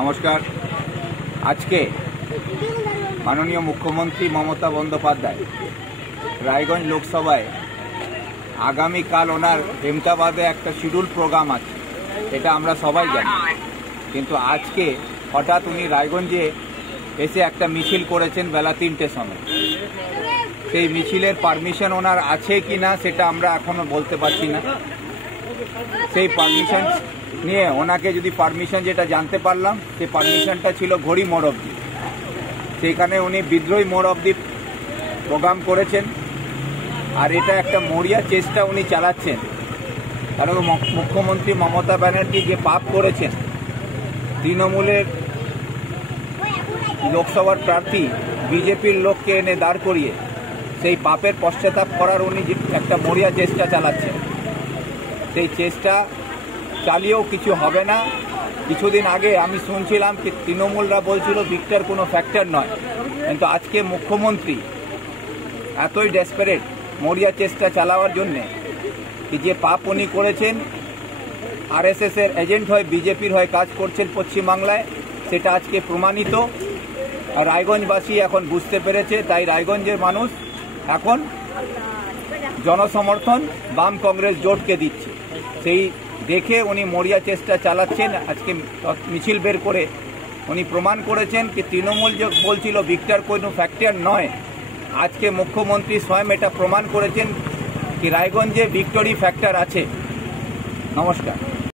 নমস্কার। আজকে মাননীয় মুখ্যমন্ত্রী মমতা বন্দ্যোপাধ্যায় রায়গঞ্জ লোকসভায় আগামীকাল ওনার হেমতাবাদে একটা শিডিউল প্রোগ্রাম আছে, এটা আমরা সবাই জানি। কিন্তু আজকে হঠাৎ উনি রায়গঞ্জে এসে একটা মিছিল করেছেন বেলা 3টের সময়। সেই মিছিলের পারমিশন ওনার আছে কি না সেটা আমরা এখনো বলতে পারছি না। সেই পারমিশন নিয়ে ওনাকে যদি পারমিশন যেটা জানতে পারলাম, সেই পারমিশনটা ছিল ঘড়ি মোড় অবধি। সেইখানে উনি বিদ্রোহী মোড় অবধি প্রোগ্রাম করেছেন। আর এটা একটা মরিয়া চেষ্টা উনি চালাচ্ছেন, কারণ মুখ্যমন্ত্রী মমতা ব্যানার্জি যে পাপ করেছেন, তৃণমূলের লোকসভার প্রার্থী বিজেপির লোককে এনে দাঁড় করিয়ে সেই পাপের পশ্চাতাপ করার উনি একটা মরিয়া চেষ্টা চালাচ্ছেন। সেই চেষ্টা চালিয়েও কিছু হবে না। কিছুদিন আগে আমি শুনছিলাম যে তৃণমূলরা বলছিল ভিক্টর কোনো ফ্যাক্টর নয়, কিন্তু আজকে মুখ্যমন্ত্রী এতই ডেসপারেট মরিয়া চেষ্টা চালাবার জন্যে যে পাপ উনি করেছেন, আরএসএস এর এজেন্ট হয়ে বিজেপির হয়ে কাজ করছেন পশ্চিমবাংলায়, সেটা আজকে প্রমাণিত। আর রায়গঞ্জবাসী এখন বুঝতে পেরেছে, তাই রায়গঞ্জের মানুষ এখন জনসমর্থন বাম কংগ্রেস জোটকে দিচ্ছে। সেই দেখে উনি মরিয়া চেষ্টা চালাচ্ছেন। আজকে মিছিল বের করে উনি প্রমাণ করেছেন যে তৃণমূল যে বলছিল ভিক্টর কোনো ফ্যাক্টর নয়, আজকে মুখ্যমন্ত্রী স্বয়ং এটা প্রমাণ করেছেন কি রায়গঞ্জে ভিক্টরি ফ্যাক্টর আছে। নমস্কার।